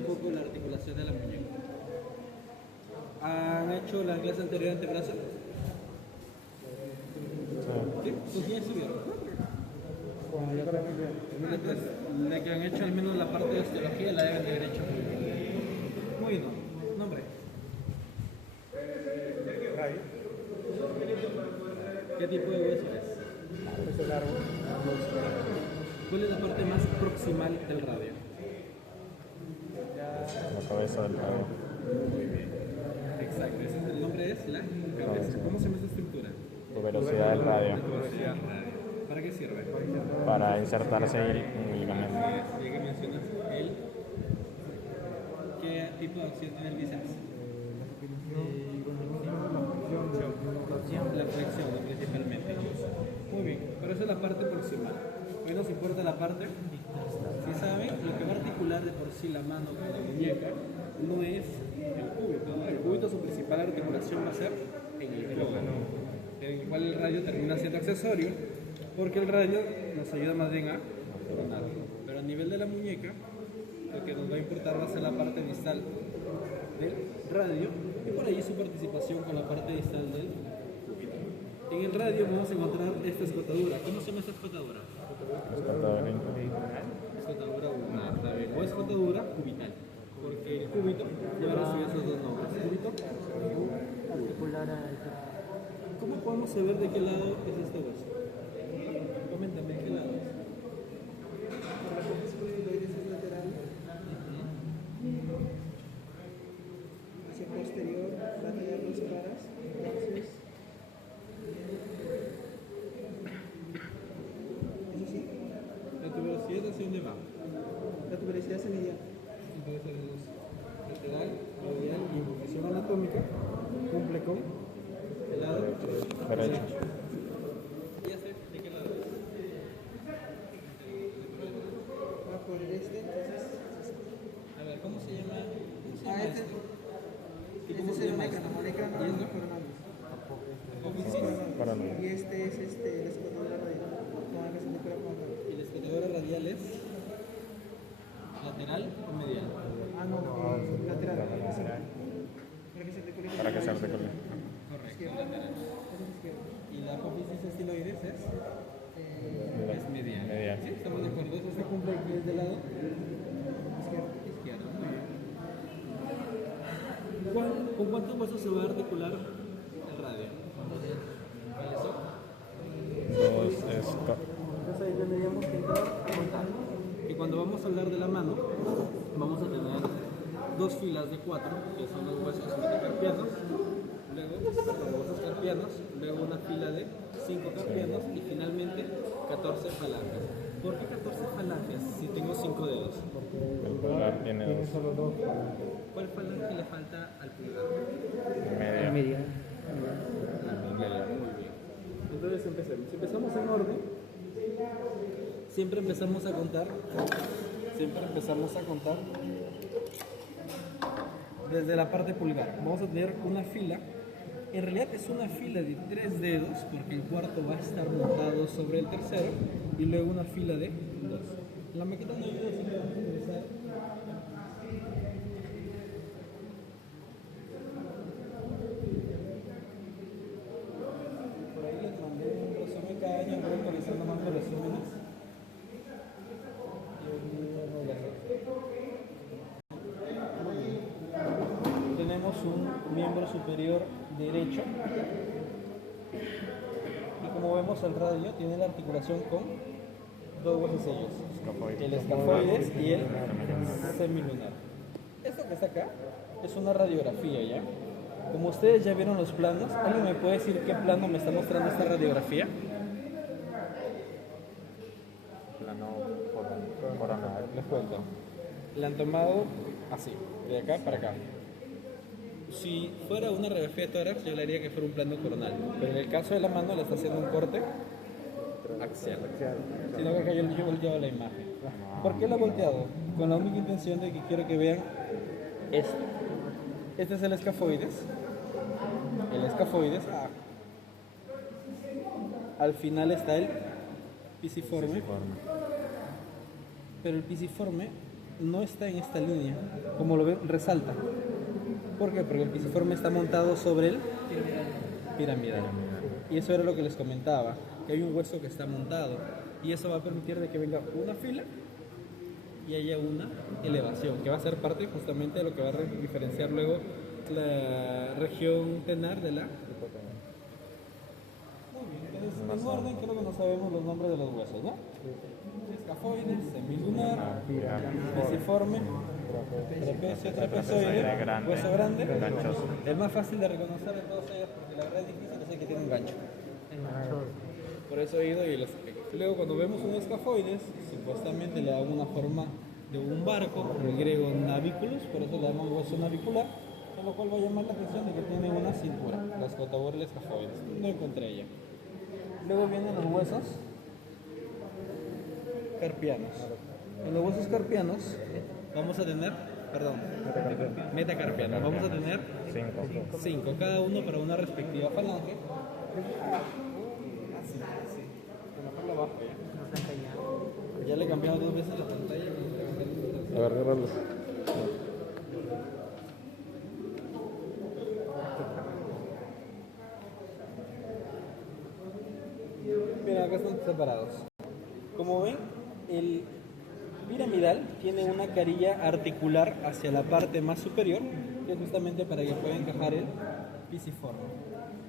un poco la articulación de la muñeca. ¿Han hecho la clase anterior antebrazo? Sí. ¿Con quién estuvieron? La que han hecho al menos la parte de osteología la deben de haber hecho. Muy bien. Nombre. ¿Qué tipo de hueso es? Hueso largo. ¿Cuál es la parte más proximal del radio? La cabeza del radio. Muy bien. Exacto. El nombre es la cabeza. ¿Cómo se llama esa estructura? Tu velocidad del radio. Velocidad radio. ¿Para qué sirve? Para insertarse el ligamento. Ya que mencionas el... ¿Qué tipo de acción tiene el bíceps? La flexión, principalmente. Muy bien, pero esa es la parte proximal. Hoy nos importa la parte. Si saben, lo que va a articular de por sí la mano con la muñeca no es el cúbito, ¿no? El cúbito, su principal articulación va a ser en el codo, en el cual el radio termina siendo accesorio, porque el radio nos ayuda más bien a coronar. Pero a nivel de la muñeca, lo que nos va a importar va a ser la parte distal del radio y por ahí su participación con la parte distal del cúbito. En el radio vamos a encontrar esta escotadura. ¿Cómo se llama esta escotadura? Escotadura ulnar, está bien. O escotadura cubital, porque el cúbito ya recibe esos dos nombres. Cúbito Articular al ¿cómo podemos saber de qué lado es este hueso? Coméntame, ¿de qué lado es? Por la posición es lateral, hacia posterior, va a tener dos caras, entonces, eso sí, La tuberosidad hacia dónde va. la tuberosidad se medía. Entonces el lateral, radial y en posición anatómica cumple con el lado Derecho. ¿Y hace de qué lado es? Va por el entonces, A ver, ¿cómo se llama? este, ¿Y cómo este es se el llama olecano, esto? olecano ¿Y esto? coronalis. Apófisis. Coronalis. Y este es la escotadura radial, con la que se le cura con la- ¿Y la escotadura radial es lateral o medial? Ah, no, lateral, para que se le cure con Para que la- se articule. Correcto, lateral. Ese es izquierdo. ¿Y la apófisis estiloides es? Es medial. Medial. Sí, estamos de acuerdo. ¿Eso se cumple aquí desde el lado? Izquierdo. Izquierdo, muy bien. ¿Con cuántos huesos se va a articular el radio? ¿Cuáles son? Entonces ahí tendríamos que entrar a contar. Y cuando vamos a hablar de la mano, vamos a tener dos filas de 4, que son los huesos metacarpianos, luego huesos carpianos, luego una fila de 5 carpianos y finalmente 14 falanges. ¿Por qué 14 falanges si tengo 5 dedos? El pulgar tiene dos. ¿Cuál falange le falta al pulgar? Media. media. Muy bien. Entonces empecemos. Si empezamos en orden, siempre empezamos a contar desde la parte pulgar. Vamos a tener una fila. En realidad es una fila de 3 dedos porque el cuarto va a estar montado sobre el tercero y luego una fila de 2. La maqueta no ayuda si me va a interesar. Por ahí les mandé un resumen cada año, voy actualizando más los resúmenes. Y hoy día no lo hago. Tenemos un miembro superior derecho y como vemos el radio tiene la articulación con dos huesos sellos, el escafoides y el semilunar. Esto que está acá es una radiografía ya. Como ustedes ya vieron los planos, ¿alguien me puede decir qué plano me está mostrando esta radiografía? Plano coronal. Les cuento. La han tomado así, de acá para acá. Si fuera una radiografía de tórax, yo le haría que fuera un plano coronal. Pero en el caso de la mano, le está haciendo un corte axial. Sino que acá yo he volteado la imagen. ¿Por qué la he volteado? Con la única intención de que quiero que vean esto. Este es el escafoides. El escafoides. Al final está el pisiforme. Pero el pisiforme no está en esta línea. Como lo ven, resalta. ¿Por qué? Porque el pisiforme está montado sobre el piramidal. Y eso era lo que les comentaba, que hay un hueso que está montado. Y eso va a permitir de que venga una fila y haya una elevación, que va a ser parte justamente de lo que va a diferenciar luego la región tenar de la... Muy bien, entonces en orden creo que no sabemos los nombres de los huesos, ¿no? Escafoides, semilunar, pisiforme, trapecio, trapezoide, hueso grande. Ganchoso. El más fácil de reconocer de todos ellos, porque la verdad es difícil, es el que tiene un gancho. Por eso he ido y los explico. Luego cuando vemos un escafoides, supuestamente le da una forma de un barco, en el griego naviculus, por eso le damos hueso navicular, con lo cual va a llamar la atención de que tiene una cintura, la escotabura escafoides. No encontré ella. Luego vienen los huesos carpianos. En los huesos carpianos vamos a tener, metacarpianos, vamos a tener 5, cada uno para una respectiva falange. Así. Mejor la bajo ya. Ya le cambiamos 2 veces la pantalla. A ver, agárralos. Mira, acá están separados. Como ven, el piramidal tiene una carilla articular hacia la parte más superior, que es justamente para que pueda encajar el pisiforme.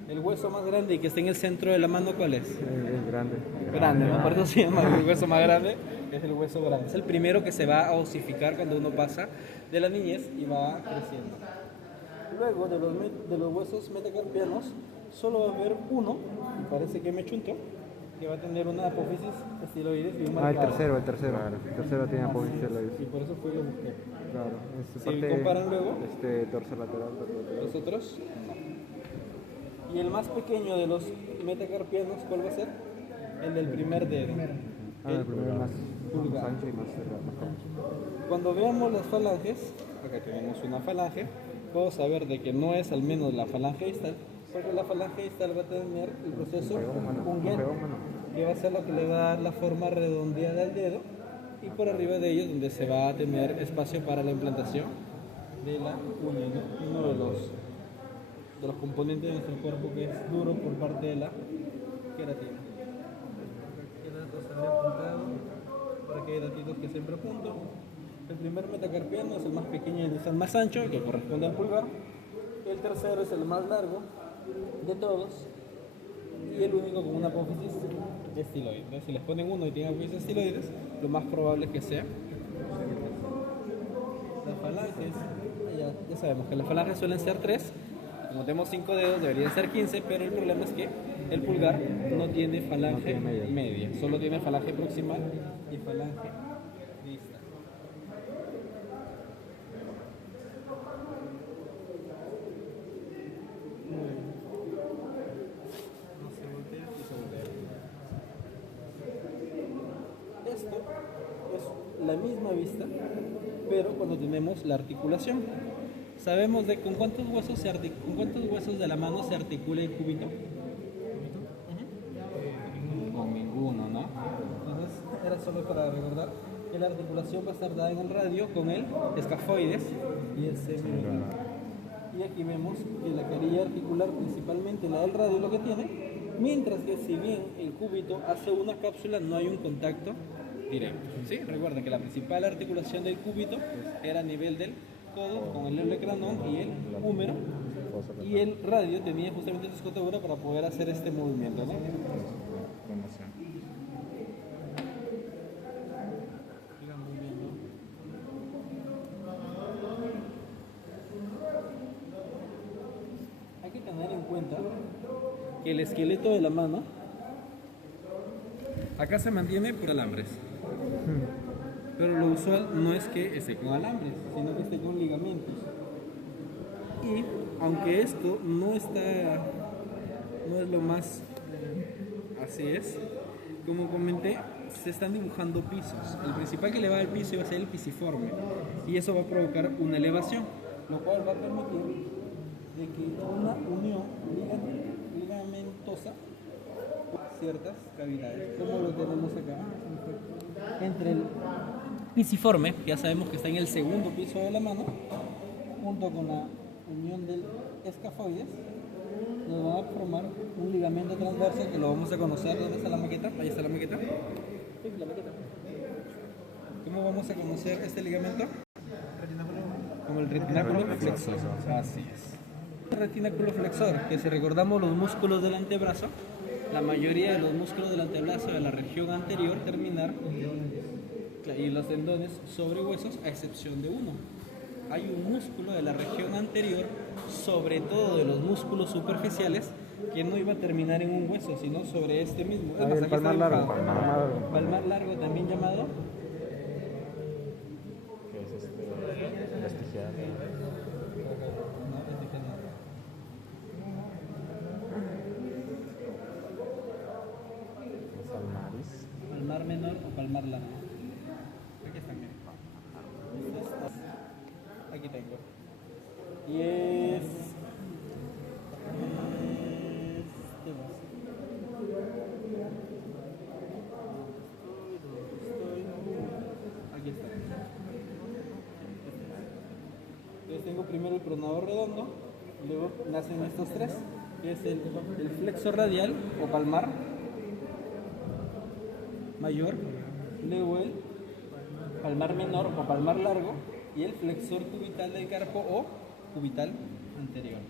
El hueso más grande y que está en el centro de la mano, ¿cuál es? El grande. Grande, ¿no? Por eso se llama el hueso más grande, es el hueso grande. Es el primero que se va a osificar cuando uno pasa de la niñez y va creciendo. Luego de los huesos metacarpianos, solo va a haber uno, y parece que me chunto, que va a tener una apófisis estiloides bien marcada. El tercero. El tercero tiene apófisis Y esteroides. por eso fue lo busqué. Claro. Si comparan luego, Dorsolateral. los otros, no. Y el más pequeño de los metacarpianos, ¿cuál va a ser? El del primer dedo. El primero más pulgar. ancho y más cerrado. Cuando veamos las falanges, acá tenemos una falange, podemos saber de que no es al menos la falange distal, porque la falange distal va a tener el proceso unguial, que va a ser lo que le va a dar la forma redondeada al dedo, y por arriba de ellos donde se va a tener espacio para la implantación de la uña, ¿no? Uno de los componentes de nuestro cuerpo que es duro por parte de la queratina. ¿Qué datos había apuntado? Por aquí hay datitos que siempre apunto. El primer metacarpiano es el más pequeño y es el más ancho, que corresponde al pulgar. El tercero es el más largo de todos y el único con una apófisis estiloide. Entonces, si les ponen uno y tienen apófisis estiloides, lo más probable es que sea. Las falanges, ya sabemos que las falanges suelen ser 3. Como tenemos 5 dedos, deberían ser 15, pero el problema es que el pulgar no tiene falange media, solo tiene falange proximal y falange distal. No se voltea y se voltea. Esto es la misma vista, pero cuando tenemos la articulación. Sabemos de con cuántos huesos de la mano se articula el cúbito. Con ninguno, ¿no? Entonces era solo para recordar que la articulación va a estar dada en el radio con el escafoides y el semilunar. Y aquí vemos que la carilla articular, principalmente la del radio, lo que tiene, mientras que si bien el cúbito hace una cápsula, no hay un contacto directo. ¿Sí? Recuerden que la principal articulación del cúbito era a nivel del codo con el olecranon y el húmero, y el radio tenía justamente esa escotadura para poder hacer este movimiento, ¿no? Hay que tener en cuenta que el esqueleto de la mano acá se mantiene por alambres. Pero lo usual no es que esté con alambres, sino que esté con ligamentos. Y aunque esto no es lo más, así es, como comenté, se están dibujando pisos. El principal que le va al piso va a ser el pisiforme, y eso va a provocar una elevación, lo cual va a permitir de que una unión ligamentosa ciertas cavidades, como lo tenemos acá, entre el pisiforme, que ya sabemos que está en el segundo piso de la mano, junto con la unión del escafoides, nos va a formar un ligamento transverso que lo vamos a conocer. ¿Dónde está la maqueta? Ahí está la maqueta. Sí, la maqueta. ¿Cómo vamos a conocer este ligamento? Como el retináculo flexor. Así es. El retináculo flexor, que si recordamos los músculos del antebrazo, la mayoría de los músculos del antebrazo de la región anterior terminar y los tendones sobre huesos, a excepción de uno. Hay un músculo de la región anterior, sobre todo de los músculos superficiales, que no iba a terminar en un hueso, sino sobre este mismo. Ahí el palmar largo. Palmar largo, también llamado ¿Qué es vestigial? Salmaris. palmar menor o palmar largo. Aquí están, miren. Aquí tengo. Y es este va a ser. Aquí está. Entonces tengo primero el pronador redondo, luego nacen estos tres, que es el flexo radial o palmar mayor, luego el palmar menor o palmar largo y el flexor cubital del carpo o cubital anterior.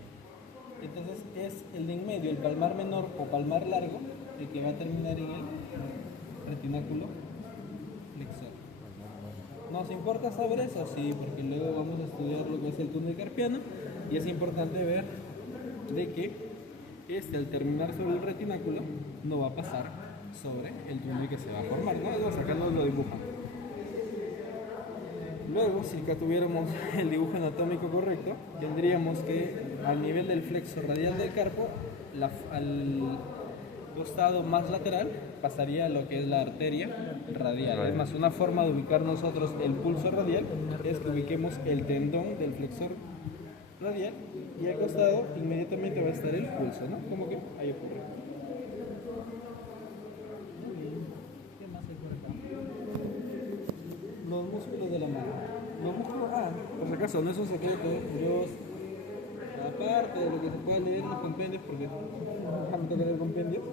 Entonces es el de en medio, el palmar menor o palmar largo, el que va a terminar en el retináculo flexor. ¿Nos importa saber eso? Sí, porque luego vamos a estudiar lo que es el túnel carpiano y es importante ver de que al terminar sobre el retináculo no va a pasar sobre el túnel que se va a formar, ¿no? Entonces acá nos lo dibujan. Luego, si acá tuviéramos el dibujo anatómico correcto, tendríamos que al nivel del flexo radial del carpo, al costado más lateral, pasaría lo que es la arteria radial. Es más, una forma de ubicar nosotros el pulso radial es que ubiquemos el tendón del flexor radial y al costado inmediatamente va a estar el pulso, ¿no? Como que ahí ocurre. ¿Qué más hay por acá? Los músculos de la mano. Los músculos, por si acaso, no es un secreto. Yo, aparte de lo que se puede leer en los compendios, porque me toca leer compendios,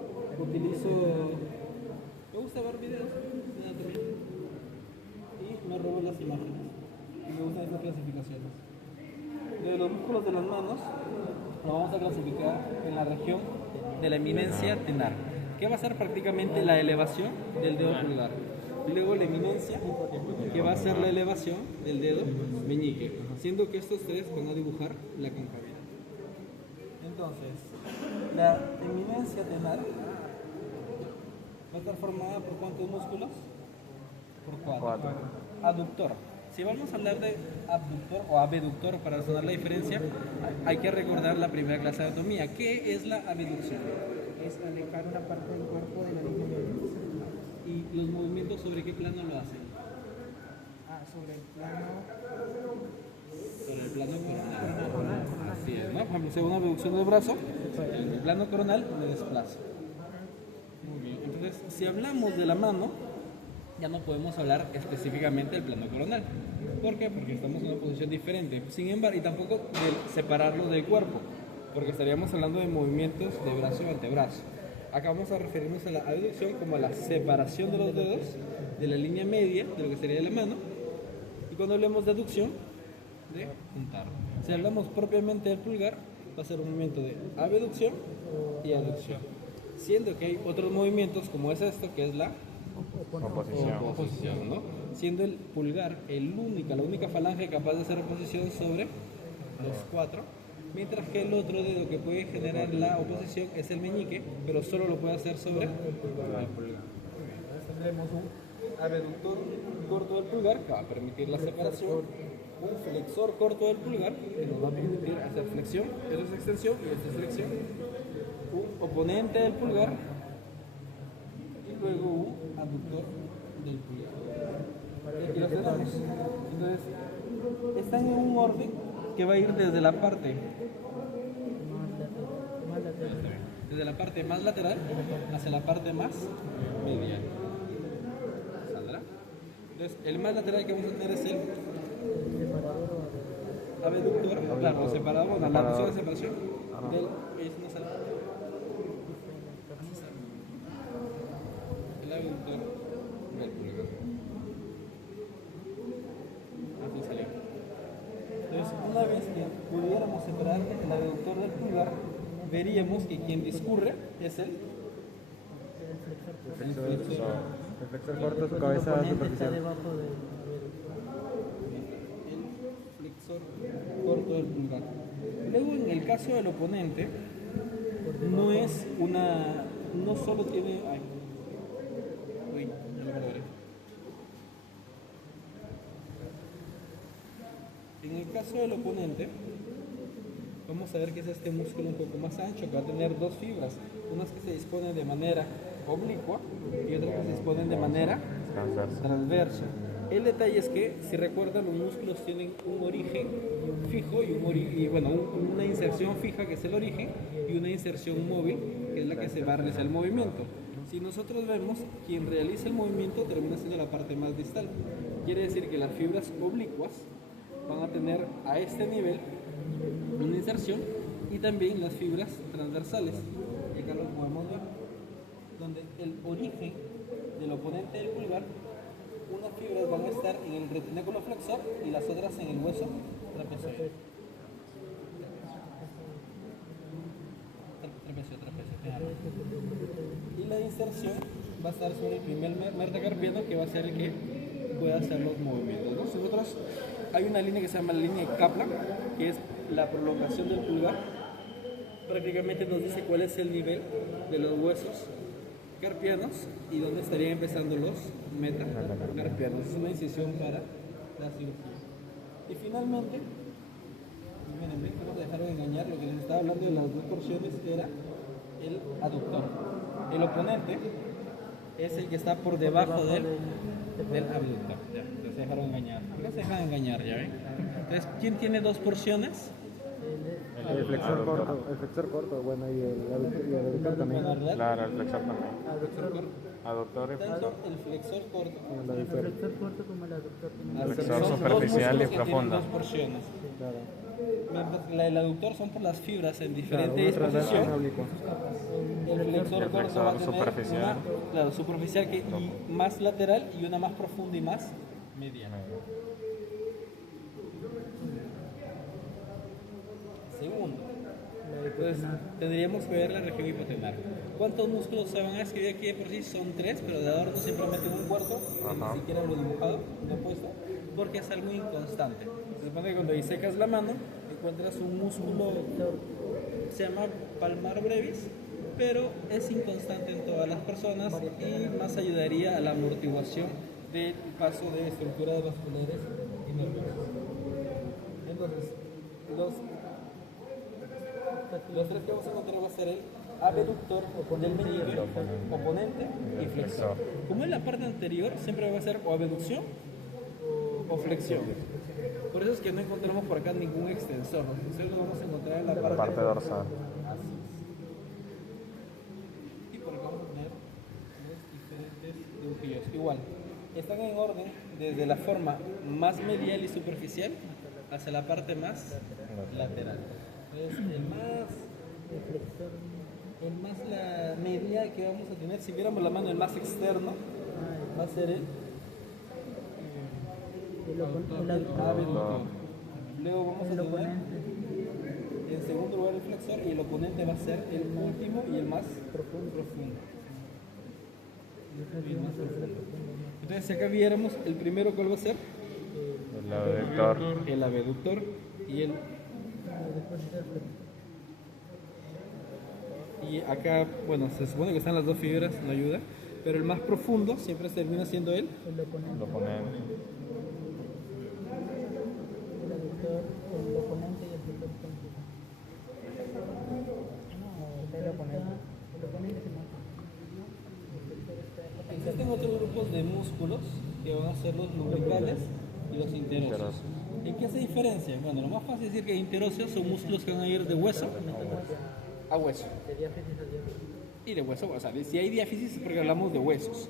me gusta ver videos de anatomía y me robo las imágenes. Y me gustan estas clasificaciones. De los músculos de las manos, lo vamos a clasificar en la región de la eminencia tenar, que va a ser prácticamente la elevación del dedo pulgar. Y luego la eminencia, que va a ser la elevación del dedo meñique, siendo que estos tres van a dibujar la concavidad. Entonces, la eminencia tenar va a estar formada por ¿cuántos músculos? Por cuatro. Aductor. Si vamos a hablar de abductor o abductor para resonar la diferencia, hay que recordar la primera clase de anatomía. ¿Qué es la abducción? Es alejar una parte del cuerpo de la línea media. ¿Y los movimientos sobre qué plano lo hacen? Sobre el plano. Sobre el plano coronal. Así es, ¿no? Por ejemplo, si hago una abducción del brazo, en el plano coronal me desplazo. Muy bien. Entonces, si hablamos de la mano, ya no podemos hablar específicamente del plano coronal. ¿Por qué? Porque estamos en una posición diferente. Sin embargo, y tampoco de separarlo del cuerpo, porque estaríamos hablando de movimientos de brazo y antebrazo. Acá vamos a referirnos a la abducción como a la separación de los dedos de la línea media de lo que sería la mano. Y cuando hablemos de aducción, de juntar. Si hablamos propiamente del pulgar, va a ser un movimiento de abducción y aducción. Siendo que hay otros movimientos como es esto, que es la oposición, ¿no? Siendo el pulgar la única falange capaz de hacer oposición sobre los cuatro, mientras que el otro dedo que puede generar la oposición es el meñique, pero solo lo puede hacer sobre el pulgar. Entonces tendremos un abductor corto del pulgar que va a permitir la separación, un flexor corto del pulgar que nos va a permitir hacer flexión, eso es extensión y esto es flexión, un oponente del pulgar y luego un abductor del pulgar. Y aquí lo tenemos. Entonces, están en un orden que va a ir desde la parte más lateral hacia la parte más medial. ¿Saldrá? Entonces, el más lateral que vamos a tener es el abductor, claro, o separador, bueno, la posición de separación del, es una sala. El abductor del pulgar. Así salió. Entonces, una vez que pudiéramos separar el abductor del pulgar, veríamos que quien discurre es el El flexor corto, su cabeza superficial. flexor corto del pulgar. Luego, en el caso del oponente, no es una, no solo tiene, ay, uy, ya lo perderé. En el caso del oponente, vamos a ver que es este músculo un poco más ancho, que va a tener dos fibras, unas que se disponen de manera oblicua y otras que se disponen de manera transversa. El detalle es que, si recuerdan, los músculos tienen un origen fijo y una inserción fija, que es el origen, y una inserción móvil, que es la que se va a realizar el movimiento. Si nosotros vemos, quien realiza el movimiento termina siendo la parte más distal. Quiere decir que las fibras oblicuas van a tener a este nivel una inserción, y también las fibras transversales, que acá lo podemos ver, donde el origen del oponente del pulgar, unas fibras van a estar en el retináculo flexor y las otras en el hueso trapezoide. Y la inserción va a estar sobre el primer metacarpiano, que va a ser el que pueda hacer los movimientos. Entonces, nosotros, hay una línea que se llama la línea de Kaplan, que es la prolongación del pulgar. Prácticamente nos dice cuál es el nivel de los huesos carpianos y dónde estarían empezando los metacarpianos. Es una incisión para la cirugía. Y finalmente, miren, no nos dejaron engañar, lo que les estaba hablando de las dos torsiones era el aductor. El oponente es el que está por debajo del abductor. Ya, se dejaron engañar. ¿Por qué se dejan engañar? ¿Ya ven? Entonces, ¿quién tiene dos porciones? El flexor corto, bueno, y el abductor también. Claro, el flexor también. Flexor corto. Aductor y Tanto flexor. el flexor corto, El flexor corto como el aductor. Flexor son dos superficial y músculos que tienen profunda. dos porciones. Claro. Mientras el aductor son por las fibras en Claro, diferente una transversal y una disposición. oblicua. El flexor El corto va a flexor tener superficial. una, claro, superficial y más lateral, y una más profunda y más mediana. Segundo, entonces tendríamos que ver la región hipotenar. ¿Cuántos músculos se van a escribir aquí de por sí? Son tres, pero de adorno simplemente un cuarto, que ni siquiera lo he dibujado, no he puesto, porque es algo inconstante. Se supone que cuando disecas la mano, encuentras un músculo, se llama palmar brevis, pero es inconstante en todas las personas y más ayudaría a la amortiguación del paso de estructuras vasculares y nerviosas. Entonces, los tres que vamos a encontrar va a ser el abductor del meñique, oponente y flexor. Como en la parte anterior, siempre va a ser o abducción o flexión. Por eso es que no encontramos por acá ningún extensor. Entonces lo vamos a encontrar en la parte dorsal. Así es. Y por acá vamos a tener los diferentes dibujillos. Igual, están en orden desde la forma más medial y superficial hacia la parte más lateral. Entonces, el más la medial que vamos a tener, si viéramos la mano, el más externo va a ser el abductor. Luego vamos a tener en segundo lugar el flexor, y el oponente va a ser el último y el más profundo. Entonces, si acá viéramos, el primero, ¿cuál va a ser? El abductor. El abductor y el... Y acá, bueno, se supone que están las dos fibras, no ayuda, pero el más profundo siempre termina siendo él. El oponente. Existen otros grupos de músculos que van a ser los lumbricales y los interóseos. ¿En qué se diferencian? Bueno, lo más fácil es decir que interóseos son músculos que van a ir de hueso a hueso. Y de hueso, o sea, si hay diáfisis es porque hablamos de huesos.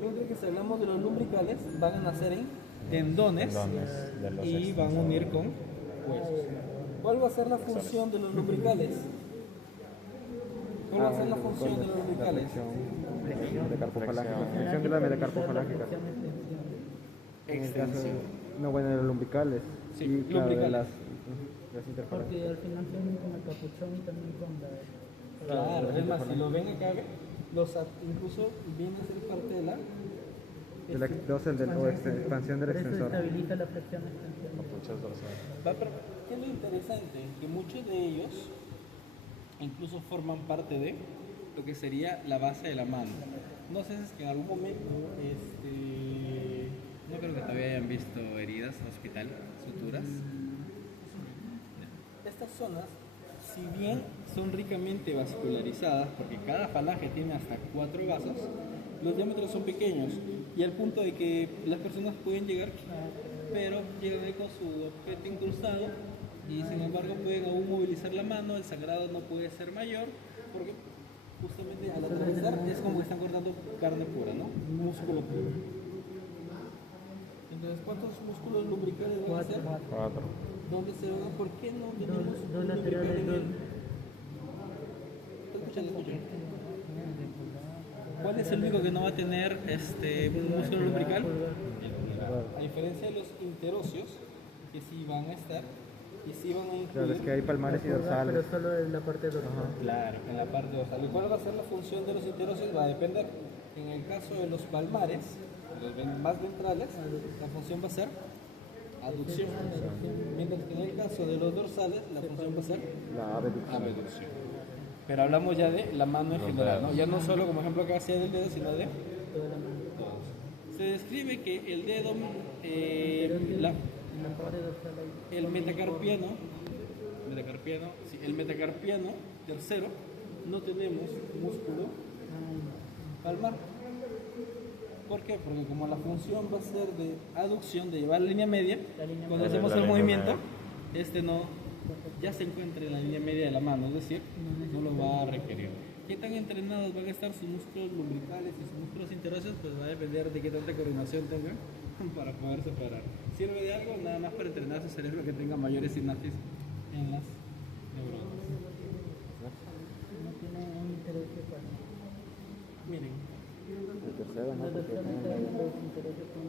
Mientras que si hablamos de los lumbricales, van a nacer en tendones Tendones de los y van a unir con huesos. ¿Cuál va a ser la función de los lumbricales? ¿Cuál va a ser la función de los lumbricales? Flexión de la metacarpofalágica. En el caso de, no, bueno, de los lumbricales. Sí, y claro, de lumbricales. las interfalanges. Porque al final tienen con el capuchón y también con la... Claro, es más, si lo ven acá, incluso viene a ser parte de la... De la expansión del Por eso extensor. estabiliza la flexión extensión. Capuchas dorsales. ¿Qué es lo interesante? Que muchos de ellos incluso forman parte de lo que sería la base de la mano. No sé si es que en algún momento, no creo que todavía hayan visto heridas en hospital, suturas. Estas zonas, si bien son ricamente vascularizadas, porque cada falange tiene hasta 4 vasos, los diámetros son pequeños y al punto de que las personas pueden llegar, pero llegan ahí con su objeto incrustado y sin embargo pueden aún movilizar la mano, el sangrado no puede ser mayor, porque justamente al atravesar es como que están cortando carne pura, ¿no? Músculo puro. Entonces, ¿cuántos músculos lumbricales van a ser? 4. ¿Dónde se van? ¿Por qué no tenemos Dos un laterales, lumbrical en dos... el... Escuchen. ¿Cuál es el único que no va a tener un músculo lumbrical? El pulgar. A diferencia de los interóseos, que sí van a estar y sí van a incluir... Claro, es que hay palmares y dorsales. Pero solo en la parte dorsal. Claro, en la parte dorsal. ¿Y cuál va a ser la función de los interóseos? Va a depender. En el caso de los palmares, más ventrales, la función va a ser aducción. Mientras que en el caso de los dorsales, la función va a ser La abducción. abducción. Pero hablamos ya de la mano en general, ¿no? Ya no solo como ejemplo que hacía del dedo, sino de todos. Se describe que el dedo, el metacarpiano, sí, el metacarpiano tercero, no tenemos músculo palmar. ¿Por qué? Porque como la función va a ser de aducción, de llevar la línea media, cuando hacemos el movimiento, ya se encuentra en la línea media de la mano, es decir, no lo va a requerir. ¿Qué tan entrenados van a estar sus músculos lumbricales y sus músculos interóseos? Pues va a depender de qué tanta coordinación tengan para poder separar. ¿Sirve de algo? Nada más para entrenar su cerebro que tenga mayores sinapsis en las neuronas. No tiene un interés para... Miren, El tercero, ¿no? Porque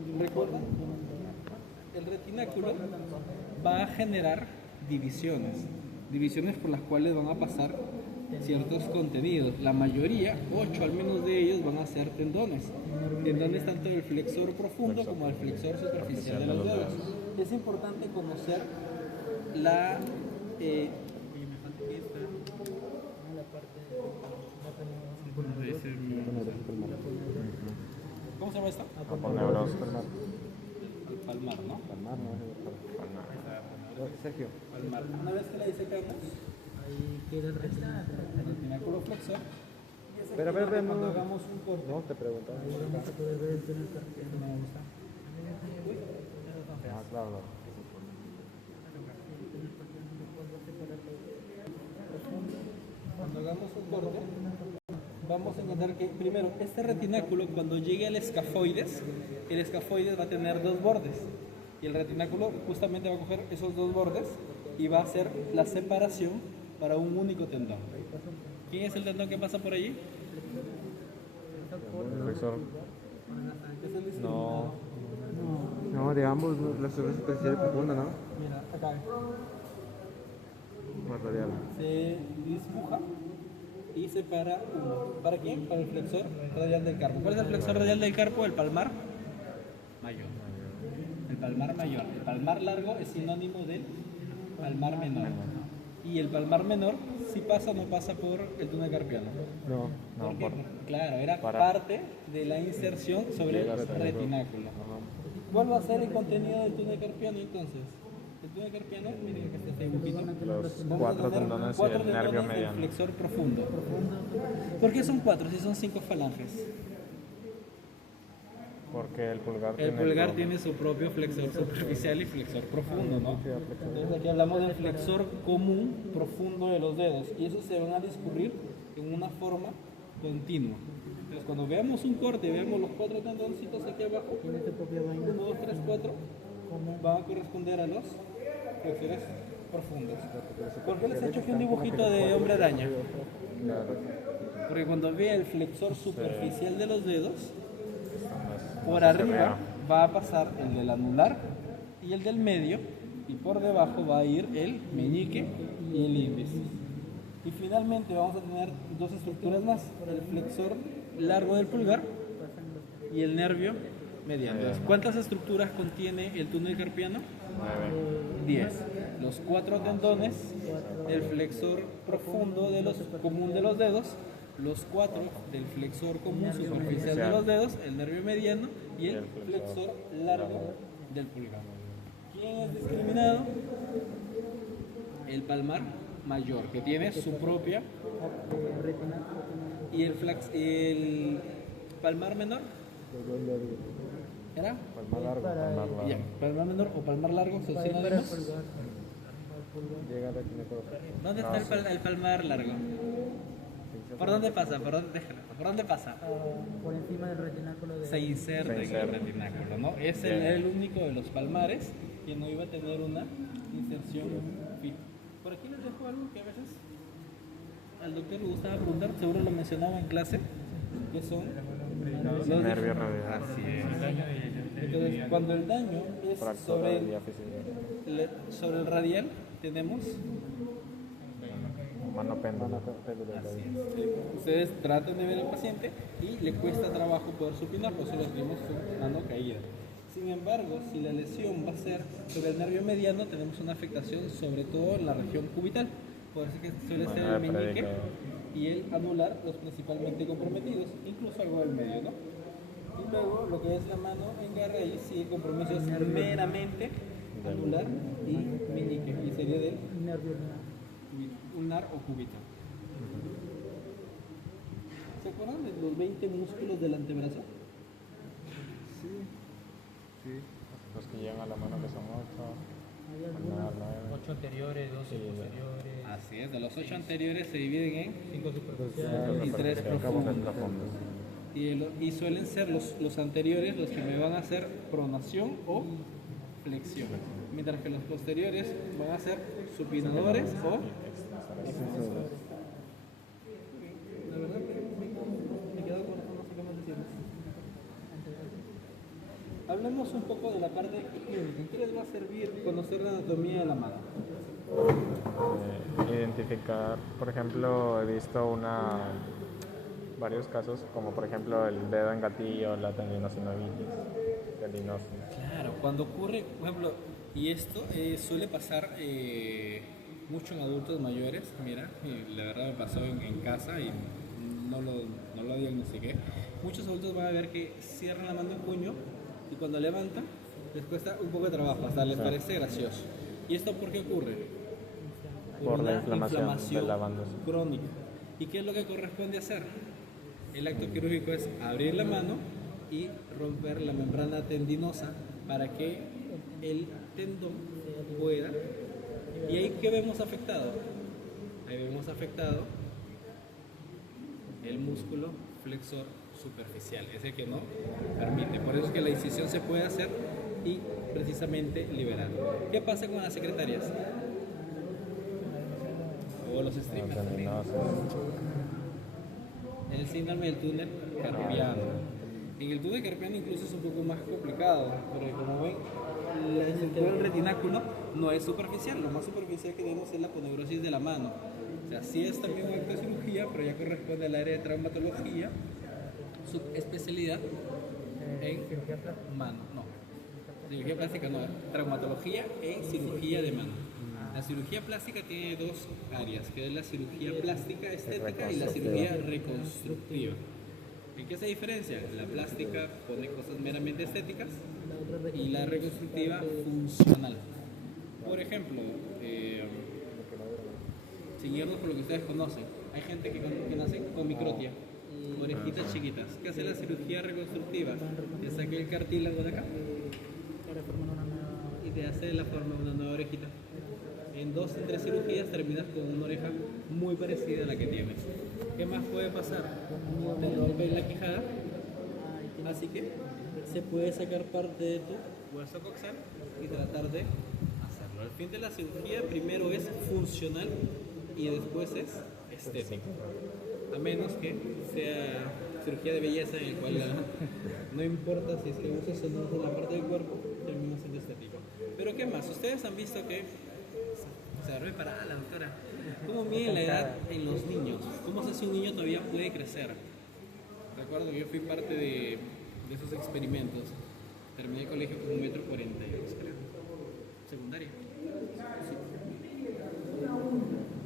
tiene ¿recuerdan? El retináculo va a generar divisiones por las cuales van a pasar ciertos contenidos. La mayoría, 8 al menos de ellos, van a ser tendones tanto del flexor profundo como del flexor superficial de los dedos. Es importante conocer la ¿cómo se llama esta? Aponeurosis. El palmar, ¿no? palmar, ¿no? Sergio. Palmar. Una vez que la disecamos, Ahí queda el retináculo flexor. Espera, Cuando no. hagamos un corte, No, te preguntaba. Vamos a poder ver el túnel carpiano. me gusta. Ah, claro. Cuando hagamos un corte, vamos a encontrar que primero este retináculo, cuando llegue al escafoides, el escafoides va a tener 2 bordes y el retináculo justamente va a coger esos 2 bordes y va a hacer la separación para un único tendón. ¿Quién es el tendón que pasa por allí? Flexor. Es el No. No, de ambos, la superficial y profunda, ¿no? Mira, acá Más radial. se dispuja y separa uno. ¿Para quién? Para el flexor radial del carpo. ¿Cuál es el flexor radial del carpo? El palmar mayor. El palmar mayor. El palmar largo es sinónimo del palmar menor. Y el palmar menor, si pasa o no pasa por el túnel carpiano. No. No, ¿Por qué? Claro, era para- parte de la inserción sobre el retináculo. ¿Cuál va a ser el contenido del túnel carpiano entonces? El túnel carpiano, miren que está este dibujito. Los Vamos a 4 tener tendones y 4 el nervio tendones del mediano. flexor profundo. ¿Por qué son 4 si son 5 falanges? Porque el pulgar El tiene pulgar todo. tiene su propio flexor superficial y flexor profundo, ¿no? Entonces aquí hablamos del flexor común profundo de los dedos y esos se van a discurrir en una forma continua. Entonces cuando veamos un corte, veamos los 4 tendoncitos aquí abajo, Tiene tu propia vaina. 1, 2, 3, 4, van a corresponder a los flexores profundos. ¿Por qué les he hecho aquí un dibujito de hombre araña? Claro. Porque cuando vea el flexor superficial de los dedos, Más- por más hacia arriba va a pasar el del anular y el del medio, y por debajo va a ir el meñique y el índice. Y finalmente vamos a tener dos estructuras más, el flexor largo del pulgar y el nervio mediano. Entonces, ¿cuántas estructuras contiene el túnel carpiano? 9. 10. Los 4 tendones, el flexor profundo de los, común de los dedos, los 4 del flexor común superficial de los dedos, el nervio mediano y el flexor largo del pulgar. ¿Quién es discriminado? El palmar mayor, que tiene su propia, y el palmar menor, ¿era? Palmar largo, palmar largo. Ya, palmar menor o palmar largo son sinónimos. Llega a retinacolo. ¿Dónde está el palmar largo? ¿Por dónde pasa? ¿Por dónde, déjalo. ¿Por dónde pasa? Por encima del retináculo de... Se inserta en el retináculo, ¿no? Es el único de los palmares que no iba a tener una inserción fija. Por aquí les dejo algo que a veces al doctor le gustaba preguntar, seguro lo mencionaba en clase, que son los Nervio radial. Así es. Entonces, cuando el daño es Fractura sobre del diáfisis. sobre el radial, tenemos. Mano péndulo. Así es. Ustedes tratan de ver al paciente y le cuesta trabajo poder supinar, por eso lo escribimos con mano caída. Sin embargo, si la lesión va a ser sobre el nervio mediano, tenemos una afectación sobre todo en la región cubital. Por eso que suele ser el meñique y el anular los principalmente comprometidos, incluso algo del medio, ¿no? Y luego lo que es la mano en garra, ahí sí el compromiso es meramente anular y meñique, y sería del nervio ulnar o cubital. ¿Se acuerdan de los 20 músculos del antebrazo? Los que llegan a la mano que son 8. Palmar 9. 8 anteriores, 12 posteriores, Así es, de los 8 anteriores se dividen en 5 superficiales. y 3 Acabos profundos. profundos. Y suelen ser los anteriores los que me van a hacer pronación o flexión, mientras que los posteriores van a ser supinadores o extensores. La verdad que me quedo con eso, no sé qué más decirles. Hablemos un poco de la parte clínica. ¿Qué les va a servir conocer la anatomía de la mano? Identificar, por ejemplo, he visto varios casos, como por ejemplo el dedo en gatillo, la tendinosis. Claro, cuando ocurre, por ejemplo, y esto suele pasar mucho en adultos mayores, mira, y la verdad me pasó en casa y no lo diagnostiqué. Muchos adultos van a ver que cierran la mano en puño y cuando levantan les cuesta un poco de trabajo, hasta les parece gracioso. ¿Y esto por qué ocurre? Por la una inflamación de la banda. crónica. ¿Y qué es lo que corresponde hacer? El acto quirúrgico es abrir la mano y romper la membrana tendinosa para que el tendón pueda. ¿Y ahí qué vemos afectado? Ahí vemos afectado el músculo flexor superficial, es el que no permite. Por eso es que la incisión se puede hacer y precisamente liberar. ¿Qué pasa con las secretarias? O los streamers también. El síndrome del túnel carpiano. En el túnel carpiano incluso es un poco más complicado, porque como ven, la estructura del retináculo no es superficial, lo más superficial que tenemos es la poneurosis de la mano. O sea, sí es también un acto de cirugía, pero ya corresponde al área de traumatología, subespecialidad en mano, no. Cirugía plástica no, traumatología en cirugía de mano. La cirugía plástica tiene dos áreas, que es la cirugía plástica estética y la cirugía reconstructiva. ¿En qué se diferencia? La plástica pone cosas meramente estéticas y la reconstructiva funcional. Por ejemplo, siguiendo por lo que ustedes conocen, hay gente que nace con microtia, orejitas chiquitas. ¿Qué hace la cirugía reconstructiva? Te saca el cartílago de acá y te hace la forma de una nueva orejita. En 2 o 3 cirugías terminas con una oreja muy parecida a la que tienes. ¿Qué más puede pasar? Te rompe la quijada, así que se puede sacar parte de tu hueso coxal y tratar de hacerlo. El fin de la cirugía primero es funcional y después es estético. A menos que sea cirugía de belleza en el cual no importa si es que usas o no usas la parte del cuerpo, termina siendo estético. Pero ¿qué más? Ustedes han visto que se agarró para la doctora. ¿Cómo mide la edad en los niños? ¿Cómo sé si un niño todavía puede crecer? Recuerdo que yo fui parte de esos experimentos. Terminé el colegio con 1,42 m, creo. Secundaria.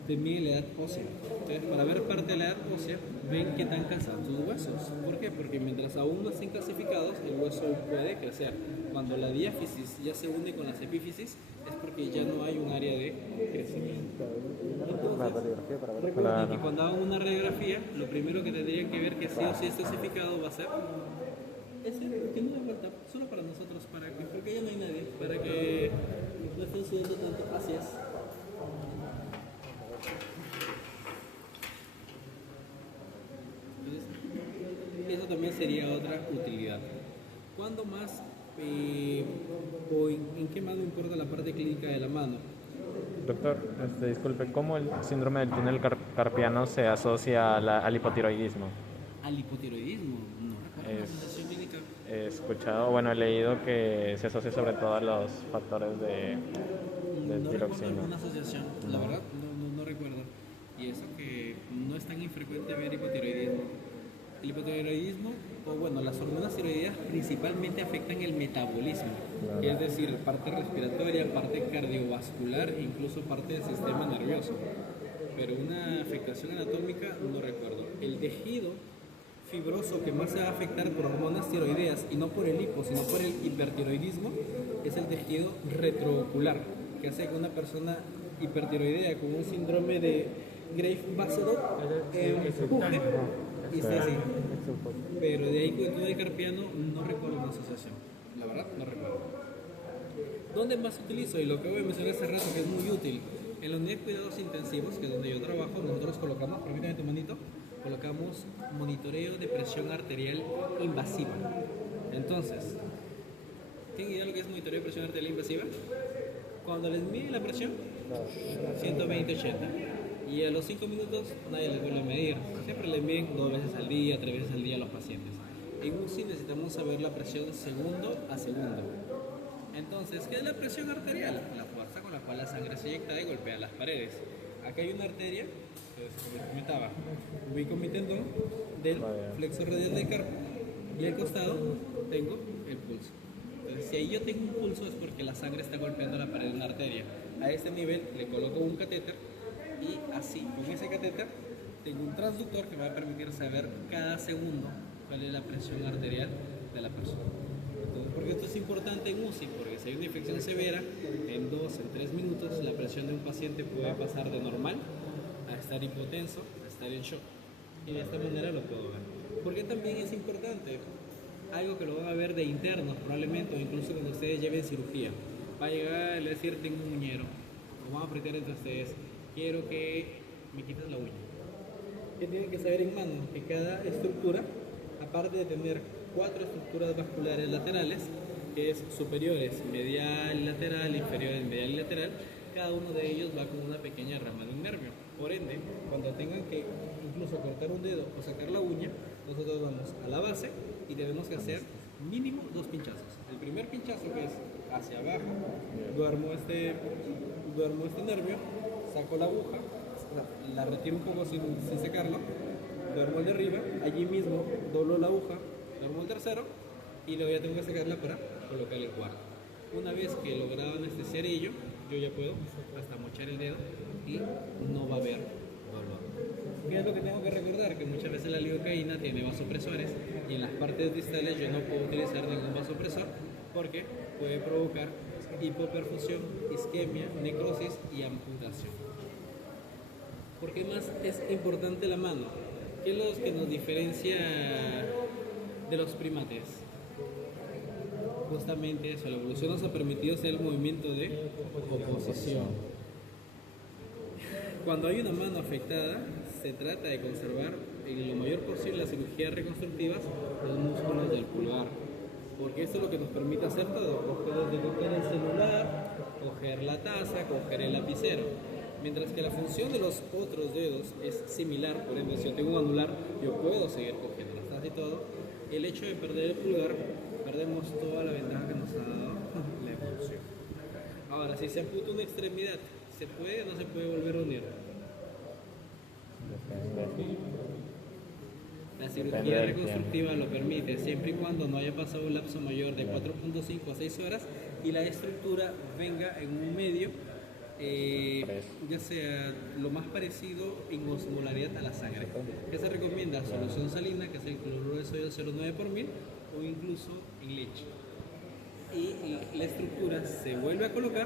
Te mide la edad ósea. Entonces, para ver parte de la edad ósea, ven qué tan cansados tus huesos. ¿Por qué? Porque mientras aún no estén calcificados, el hueso puede crecer. Cuando la diáfisis ya se une con las epífisis, es porque ya no hay un área de crecimiento. Entonces, recuerden que cuando hagan una radiografía, lo primero que tendrían que ver que sí o sí está calcificado va a ser ese que no le falta, solo para nosotros, porque ya no hay nadie, para que no estén sudando tanto. Así es. Entonces, eso también sería otra utilidad. ¿Cuándo más o en qué mano importa la parte clínica de la mano? Doctor, disculpe, ¿cómo el síndrome del túnel carpiano se asocia al hipotiroidismo? Al hipotiroidismo, no recuerdo la sensación clínica. He escuchado, bueno, he leído que se asocia sobre todo a los factores de No recuerdo tiroxina. alguna asociación, la verdad, no recuerdo. Y eso que no es tan infrecuente ver hipotiroidismo. El hipotiroidismo, o bueno, las hormonas tiroideas principalmente afectan el metabolismo, es decir, parte respiratoria, parte cardiovascular e incluso parte del sistema nervioso. Pero una afectación anatómica no recuerdo. El tejido fibroso que más se va a afectar por hormonas tiroideas y no por el hipo, sino por el hipertiroidismo, es el tejido retroocular, que hace que una persona hipertiroidea con un síndrome de Graves-Basedow empuje y se así. Pero de ahí con el túnel carpiano no recuerdo una asociación, la verdad no recuerdo. ¿Dónde más utilizo? Y lo que voy a mencionar hace rato que es muy útil, en la unidad de cuidados intensivos, que es donde yo trabajo, nosotros colocamos, permítame tu manito, colocamos monitoreo de presión arterial invasiva. Entonces, ¿tienen idea de lo que es monitoreo de presión arterial invasiva? Cuando les mide la presión, 120-80. Y a los 5 minutos nadie les vuelve a medir. Siempre les miden 2 veces al día, 3 veces al día a los pacientes. En UCI necesitamos saber la presión segundo a segundo. Entonces, ¿qué es la presión arterial? La fuerza con la cual la sangre se eyecta y golpea las paredes. Acá hay una arteria, como les comentaba, ubico mi tendón del flexor radial del carpo y al costado tengo el pulso. Entonces, si ahí yo tengo un pulso es porque la sangre está golpeando la pared de una arteria. A este nivel le coloco un catéter y así, con ese catéter, tengo un transductor que me va a permitir saber cada segundo cuál es la presión arterial de la persona. Entonces, porque esto es importante en UCI, porque si hay una infección severa, en 2, en 3 minutos la presión de un paciente puede pasar de normal a estar hipotenso, a estar en shock. Y de esta manera lo puedo ver. Porque también es importante, algo que lo van a ver de internos probablemente, o incluso cuando ustedes lleven cirugía. Va a llegar y le va a decir, tengo un uñero, o van a apretar entre ustedes, quiero que me quites la uña. ¿Qué tienen que saber en mano? Que cada estructura, aparte de tener 4 estructuras vasculares laterales, que es superiores, medial, lateral, inferiores, medial y lateral, cada uno de ellos va con una pequeña rama de un nervio. Por ende, cuando tengan que incluso cortar un dedo o sacar la uña, nosotros vamos a la base y tenemos que hacer mínimo 2 pinchazos. El primer pinchazo, que es hacia abajo, duermo este nervio, saco la aguja, la retiro un poco sin sacarlo, duermo el de arriba, allí mismo doblo la aguja, duermo el tercero y luego ya tengo que sacarla para colocar el cuarto. Una vez que he logrado anestesiar ello, yo ya puedo hasta mochar el dedo y no va a haber dolor. ¿Qué es lo que tengo que recordar? Que muchas veces la lidocaína tiene vasopresores y en las partes distales yo no puedo utilizar ningún vasopresor porque puede provocar hipoperfusión, isquemia, necrosis y amputación. ¿Por qué más es importante la mano? ¿Qué es lo que nos diferencia de los primates? Justamente eso, la evolución nos ha permitido hacer el movimiento de oposición. Cuando hay una mano afectada, se trata de conservar en lo mayor posible las cirugías reconstructivas los músculos del pulgar, porque eso es lo que nos permite hacer todo, coger el celular, coger la taza, coger el lapicero. Mientras que la función de los otros dedos es similar, por ejemplo, si yo tengo un anular, yo puedo seguir cogiendo las tazas y todo. El hecho de perder el pulgar, perdemos toda la ventaja que nos ha dado la evolución. Ahora, si se amputa una extremidad, ¿se puede o no se puede volver a unir? Depende. La Depende cirugía del reconstructiva lo permite, siempre y cuando no haya pasado un lapso mayor de 4.5 a 6 horas y la estructura venga en un medio, ya sea lo más parecido en osmolaridad a la sangre. ¿Qué se recomienda? Solución salina, que es el cloruro de sodio 0,9 por mil, o incluso en leche. Y la estructura se vuelve a colocar,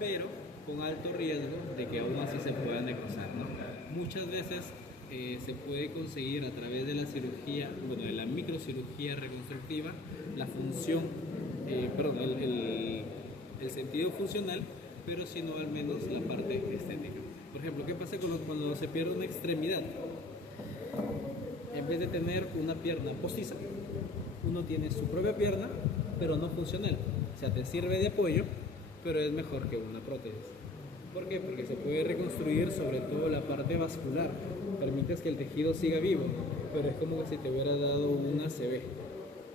pero con alto riesgo de que aún así se puedan necrosar, ¿no? Muchas veces se puede conseguir a través de la cirugía, bueno, de la microcirugía reconstructiva, la función, el sentido funcional, pero si no al menos la parte estética. Por ejemplo, ¿qué pasa cuando se pierde una extremidad? En vez de tener una pierna postiza, uno tiene su propia pierna, pero no funcional. O sea, te sirve de apoyo, pero es mejor que una prótesis. ¿Por qué? Porque se puede reconstruir sobre todo la parte vascular. Permites que el tejido siga vivo, pero es como que si te hubiera dado una ACV.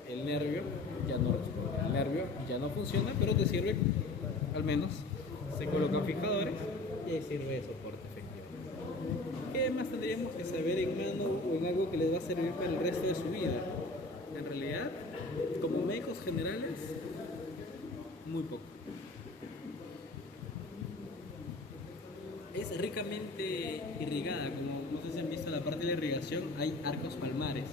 El nervio ya no responde, el nervio ya no funciona, pero te sirve, al menos, se colocan fijadores y ahí sirve de soporte efectivo. ¿Qué más tendríamos que saber en mano o en algo que les va a servir para el resto de su vida? En realidad, como médicos generales, muy poco. Es ricamente irrigada, como no sé si han visto la parte de la irrigación, hay arcos palmares.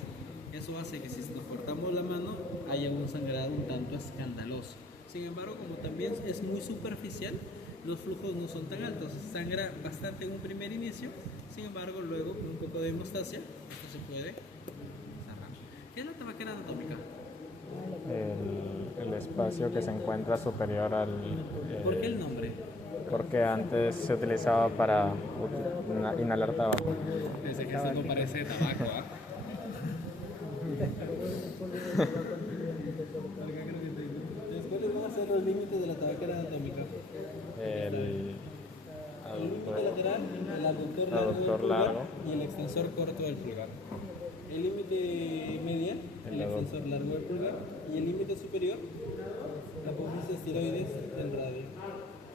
Eso hace que si nos cortamos la mano haya un sangrado un tanto escandaloso. Sin embargo, como también es muy superficial, los flujos no son tan altos. Sangra bastante en un primer inicio, sin embargo, luego con un poco de hemostasia, esto se puede cerrar. ¿Qué es la tabaquera anatómica? El espacio que se encuentra superior al... ¿Por qué el nombre? Porque antes se utilizaba para inhalar tabaco. Desde que eso no parece tabaco, ¿ah? ¿Cuáles van a ser los límites de la tabaquera anatómica? El límite lateral, el aductor largo, aductor del pulgar largo. y el extensor corto del pulgar. El límite medial, el extensor largo del pulgar, y el límite superior, la apófisis estiroides del radio.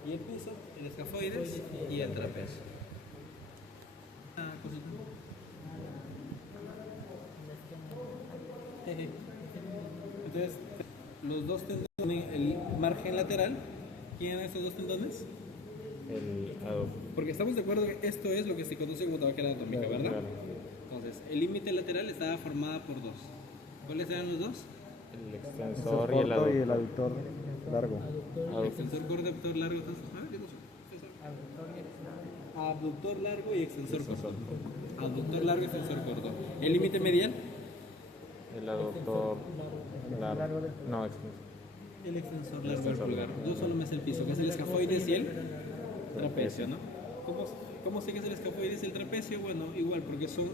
Y el piso, el escafoides y el trapecio. Ah, cosita. Entonces, los dos tendones tienen el margen lateral. ¿Quién esos dos tendones? El aductor. Porque estamos de acuerdo que esto es lo que se conoce como tabaquera anatómica, ¿verdad? Claro. Entonces, el límite lateral estaba formada por dos. ¿Cuáles eran los dos? El El extensor y el corto y aductor. el aductor largo. Extensor corto, abductor largo. Yo no sé. Abductor largo y extensor corto. Abductor largo y extensor corto. El límite medial. El aductor largo. No, extensor. El extensor largo del pulgar. Yo solo me sé el piso, que es el escafoides y el trapecio, ¿no? ¿Cómo sé que es el escafoides y el trapecio? Bueno, igual, porque son,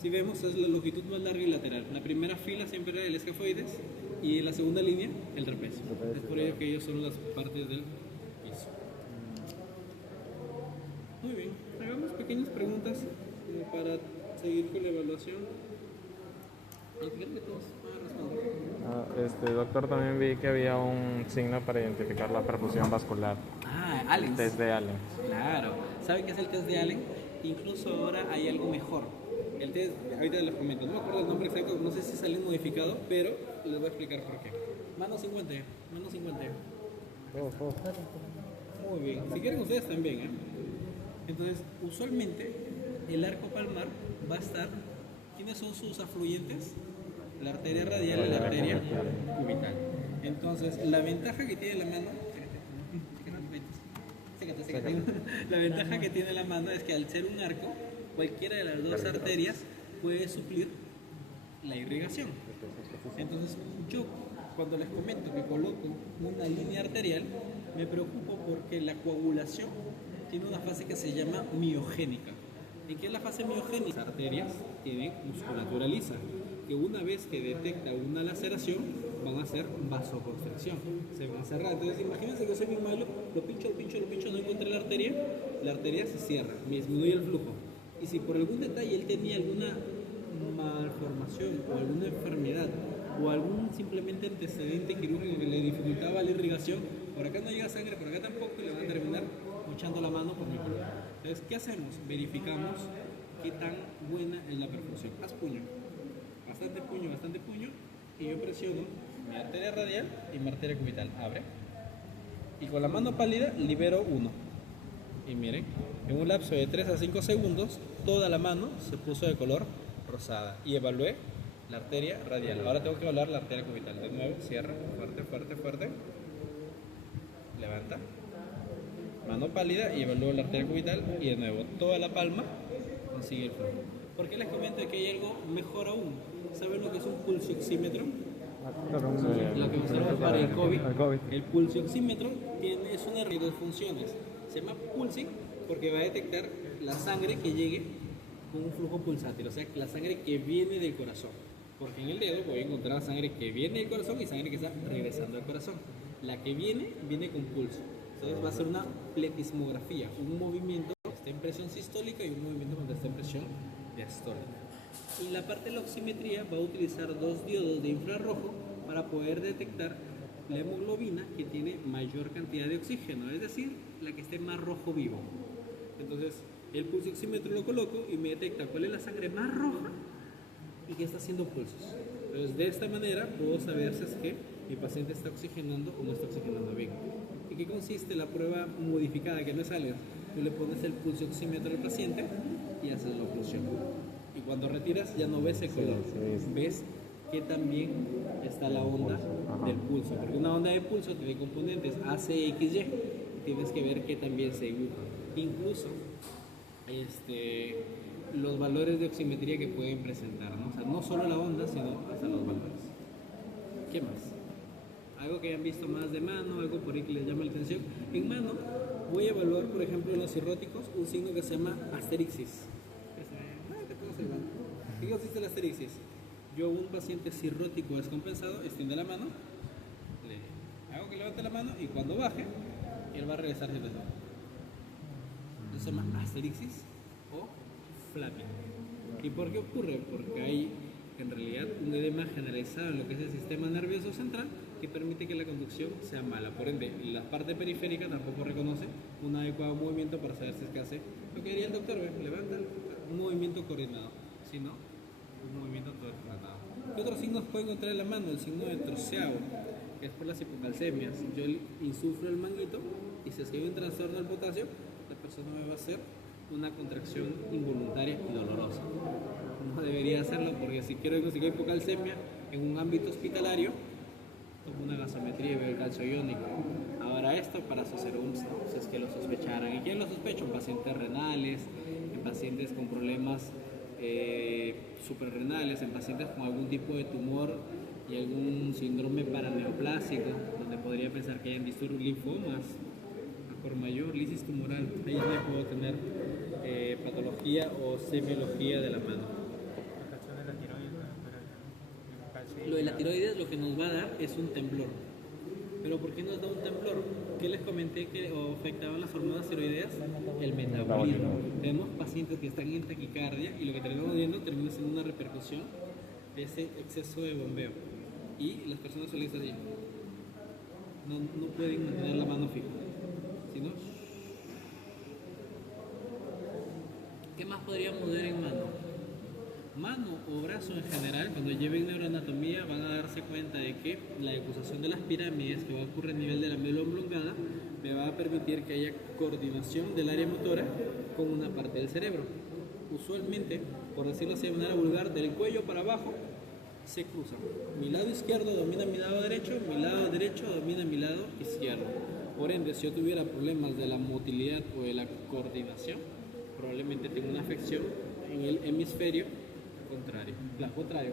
si vemos, es la longitud más larga y lateral. La primera fila siempre era el escafoides y en la segunda línea el trapecio. Es por ello que ellos son las partes del piso. Muy bien, hagamos pequeñas preguntas para seguir con la evaluación. Y creo que todos van a responder. Doctor, también vi que había un signo para identificar la perfusión vascular. Ah, Allen. Test de Allen. Claro. ¿Saben qué es el test de Allen? Incluso ahora hay algo mejor. El test, ahorita les comento, no me acuerdo el nombre exacto, no sé si es Allen modificado, pero les voy a explicar por qué. Mano 50, mano 50. Muy bien. Si quieren ustedes también, ¿eh? Entonces, usualmente el arco palmar va a estar. ¿Quiénes son sus afluentes? La arteria radial y la arteria cubital. Entonces, la ventaja que tiene la mano. La ventaja que tiene la mano es que al ser un arco, cualquiera de las dos arterias puede suplir la irrigación. Entonces, yo cuando les comento que coloco una línea arterial, me preocupo porque la coagulación tiene una fase que se llama miogénica. ¿En qué es la fase miogénica? Las arterias tienen musculatura lisa, que una vez que detecta una laceración, van a hacer vasoconstricción, se van a cerrar. Entonces, imagínense que yo soy mi malo, lo pincho, no encuentro la arteria se cierra, me disminuye el flujo. Y si por algún detalle él tenía alguna malformación o alguna enfermedad o algún simplemente antecedente quirúrgico que le dificultaba la irrigación, por acá no llega sangre, por acá tampoco, y le van a terminar echando la mano por mi culpa. Entonces, ¿qué hacemos? Verificamos qué tan buena es la perfusión. Haz puño, bastante puño, y yo presiono mi arteria radial y mi arteria cubital. Abre. Y con la mano pálida libero uno. Y miren, en un lapso de 3 a 5 segundos, toda la mano se puso de color rosada. Y evalué la arteria radial. Ahora tengo que evaluar la arteria cubital. De nuevo, cierra, fuerte. Levanta. Mano pálida y evalúo la arteria cubital. Y de nuevo, toda la palma consigue el flujo. ¿Por qué les comento que hay algo mejor aún? ¿Saben lo que es un pulsioxímetro? Lo que usamos para el COVID. El pulsioxímetro es una de dos funciones. Se llama pulsing porque va a detectar la sangre que llegue con un flujo pulsátil, o sea, la sangre que viene del corazón. Porque en el dedo voy a encontrar sangre que viene del corazón y sangre que está regresando al corazón. La que viene con pulso. Entonces va a ser una pletismografía, un movimiento que está en presión sistólica y un movimiento cuando está en presión diastólica. Y la parte de la oximetría va a utilizar dos diodos de infrarrojo para poder detectar la hemoglobina que tiene mayor cantidad de oxígeno, es decir, la que esté más rojo vivo. Entonces, el pulsioxímetro lo coloco y me detecta cuál es la sangre más roja y que está haciendo pulsos. Entonces, de esta manera puedo saber si es que mi paciente está oxigenando o no está oxigenando bien. ¿En qué consiste la prueba modificada que no es algo? Tú le pones el pulsioxímetro al paciente y haces la oclusión. Y cuando retiras ya no ves el color, ves que también está la onda del pulso, porque una onda de pulso tiene componentes A, C, X, Y, tienes que ver que también se dibuja. Incluso los valores de oximetría que pueden presentar, ¿no? O sea, no solo la onda, sino hasta los valores. ¿Qué más? Algo que hayan visto más de mano, algo por ahí que les llama la atención. En mano voy a evaluar, por ejemplo, en los cirróticos, un signo que se llama asterixis. ¿Qué consiste la asterixis? Yo, un paciente cirrótico descompensado, extiende la mano, le hago que levante la mano y cuando baje, él va a regresar de nuevo. Eso se llama asterixis o flapping. ¿Y por qué ocurre? Porque hay en realidad un edema generalizado en lo que es el sistema nervioso central que permite que la conducción sea mala. Por ende, la parte periférica tampoco reconoce un adecuado movimiento para saber si es que hace lo que haría el doctor, levanta un movimiento coordinado, si no, un movimiento todo descoordinado. ¿Qué otros signos pueden encontrar en la mano? El signo de troceado, que es por las hipocalcemias. Yo insuflo el manguito y si es que hay un trastorno del potasio, la persona me va a hacer una contracción involuntaria y dolorosa. No debería hacerlo porque si quiero diagnosticar hipocalcemia en un ámbito hospitalario, tomo una gasometría y veo el calcio iónico. Ahora esto para SOCERUMS, ¿no? Si es que lo sospecharan. ¿Y quién lo sospecha? En pacientes renales, en pacientes con problemas suprarrenales, en pacientes con algún tipo de tumor y algún síndrome paraneoplásico, donde podría pensar que hayan disturbios linfomas, por mayor lisis tumoral. Ahí ya puedo tener patología o semiología de la mano. Lo de la tiroides lo que nos va a dar es un temblor. ¿Pero por qué nos da un temblor? ¿Qué les comenté que afectaban las hormonas tiroideas? El metabolismo. Tenemos pacientes que están en taquicardia y lo que terminamos viendo termina siendo una repercusión de ese exceso de bombeo. Y las personas suelen estar así. No pueden mantener la mano fija. ¿Sí, no? ¿Qué más podríamos ver en mano? Mano o brazo en general, cuando lleven neuroanatomía van a darse cuenta de que la decusación de las pirámides que va a ocurrir a nivel de la médula oblongada me va a permitir que haya coordinación del área motora con una parte del cerebro. Usualmente, por decirlo así de manera vulgar, del cuello para abajo se cruzan. Mi lado izquierdo domina mi lado derecho, mi lado derecho domina mi lado izquierdo. Por ende, si yo tuviera problemas de la motilidad o de la coordinación, probablemente tenga una afección en el hemisferio contrario,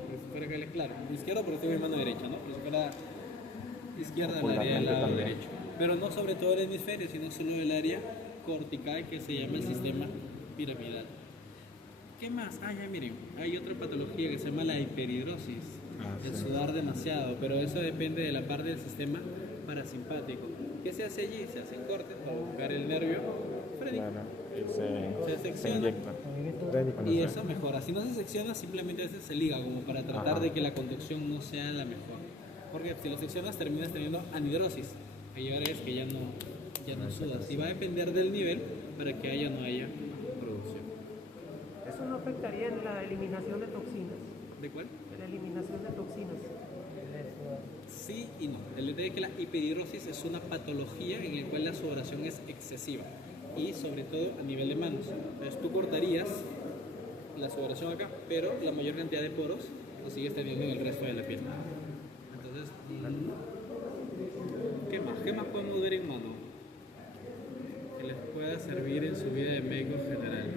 por si fuera que les claro, izquierdo porque estoy en mi mano derecha, ¿no? Por si fuera izquierda el área del lado derecho, pero no sobre todo el hemisferio, sino solo el área cortical que se llama el sistema piramidal. ¿Qué más? Ah, ya miren, hay otra patología que se llama la hiperhidrosis, el sudar demasiado, pero eso depende de la parte del sistema parasimpático. ¿Qué se hace allí? Se hacen cortes para buscar el nervio Freddy. Claro, y Se se secciona. inyecta. Y eso mejora. Si no se secciona, simplemente a veces se liga, como para tratar Ajá. de que la conducción no sea la mejor. Porque si lo seccionas, terminas teniendo anhidrosis. Que llevar es que ya no sudas. Y va a depender del nivel para que haya o no haya producción. Eso no afectaría en la eliminación de toxinas. ¿De cuál? En la eliminación de toxinas. Sí y no. El detalle es que la hiperhidrosis es una patología en la cual la sudoración es excesiva. Y sobre todo a nivel de manos. Entonces tú cortarías la sudoración acá, pero la mayor cantidad de poros lo sigues teniendo en el resto de la piel. Entonces, ¿qué más? ¿Qué más podemos ver en mano? Que les pueda servir en su vida de médico general.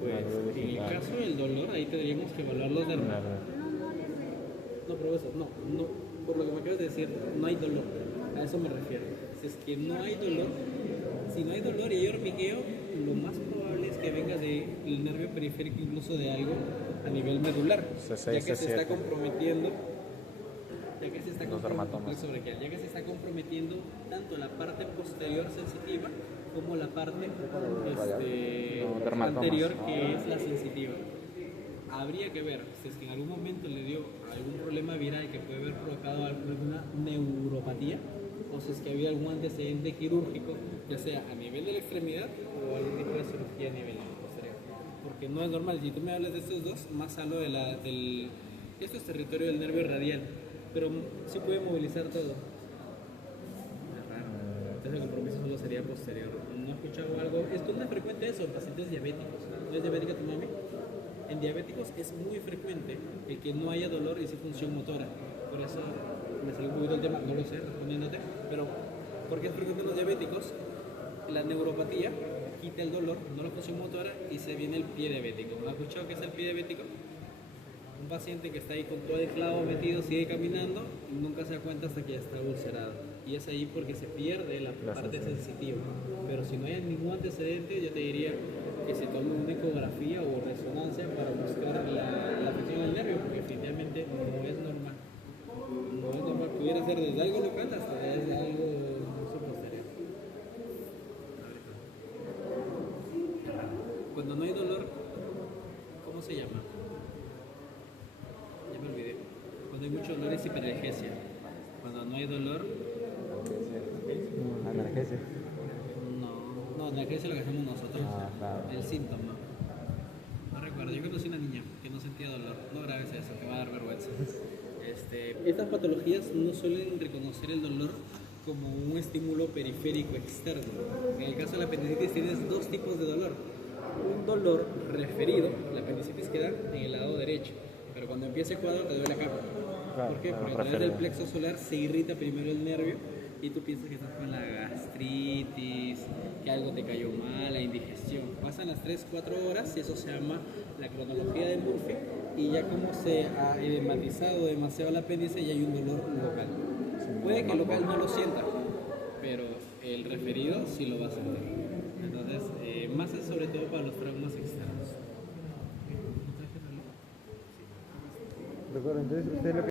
Pues, en el caso del dolor, ahí tendríamos que evaluar los dermatólogos. No, profesor, no, por lo que me acabas de decir, no hay dolor, a eso me refiero. Si es que no hay dolor, si no hay dolor y hay hormigueo, lo más probable es que venga del nervio periférico, incluso de algo a nivel medular, C6, ya que se está C7. comprometiendo, ya que se está Los dermatomas. ya que se está comprometiendo tanto la parte posterior sensitiva como la parte dermatomas. anterior, que es la sensitiva. Habría que ver si es que en algún momento le dio algún problema viral que puede haber provocado alguna neuropatía, o si es que había algún antecedente quirúrgico, ya sea a nivel de la extremidad o algún tipo de cirugía a nivel posterior. Porque no es normal, si tú me hablas de estos dos, más hablo de esto es territorio del nervio radial, pero sí puede movilizar todo. Es raro. Entonces el compromiso solo sería posterior. ¿No he escuchado algo? Esto no es frecuente eso en pacientes diabéticos. ¿No es diabética tu mami? En diabéticos es muy frecuente el que no haya dolor y sí función motora. Por eso me salió un poquito el tema, no lo sé, respondiéndote, pero ¿por qué es frecuente en los diabéticos? La neuropatía quita el dolor, no la función motora y se viene el pie diabético. ¿No has escuchado qué es el pie diabético? Un paciente que está ahí con todo el clavo metido, sigue caminando y nunca se da cuenta hasta que ya está ulcerado. Y es ahí porque se pierde la parte sensitiva. Pero si no hay ningún antecedente, yo te diría que se tome una ecografía o resonancia para buscar la afección del nervio, porque definitivamente no es normal. No es normal. Pudiera ser desde algo local hasta desde algo incluso posterior. Cuando no hay dolor, ¿cómo se llama? Ya me olvidé. Cuando hay mucho dolor es hiperalgesia. Cuando no hay dolor, Analgesia. no, analgesia es lo que hacemos nosotros. Claro. El síntoma. No recuerdo, yo conocí una niña que no sentía dolor. No grabes eso, que va a dar vergüenza. Estas patologías no suelen reconocer el dolor como un estímulo periférico externo. En el caso de la apendicitis tienes dos tipos de dolor. Un dolor referido, la apendicitis queda en el lado derecho, pero cuando empieza el cuadro te duele acá. ¿Por qué? Porque a través del plexo solar se irrita primero el nervio y tú piensas que estás con la gastritis, que algo te cayó mal, la indigestión. Pasan las 3-4 horas y eso se llama la cronología de Murphy, y ya como se ha edematizado demasiado el apéndice y hay un dolor local. Puede que el local no lo sienta, pero el referido sí lo va a sentir. Entonces, más es sobre todo para los traumas externos. Doctor, entonces usted lo que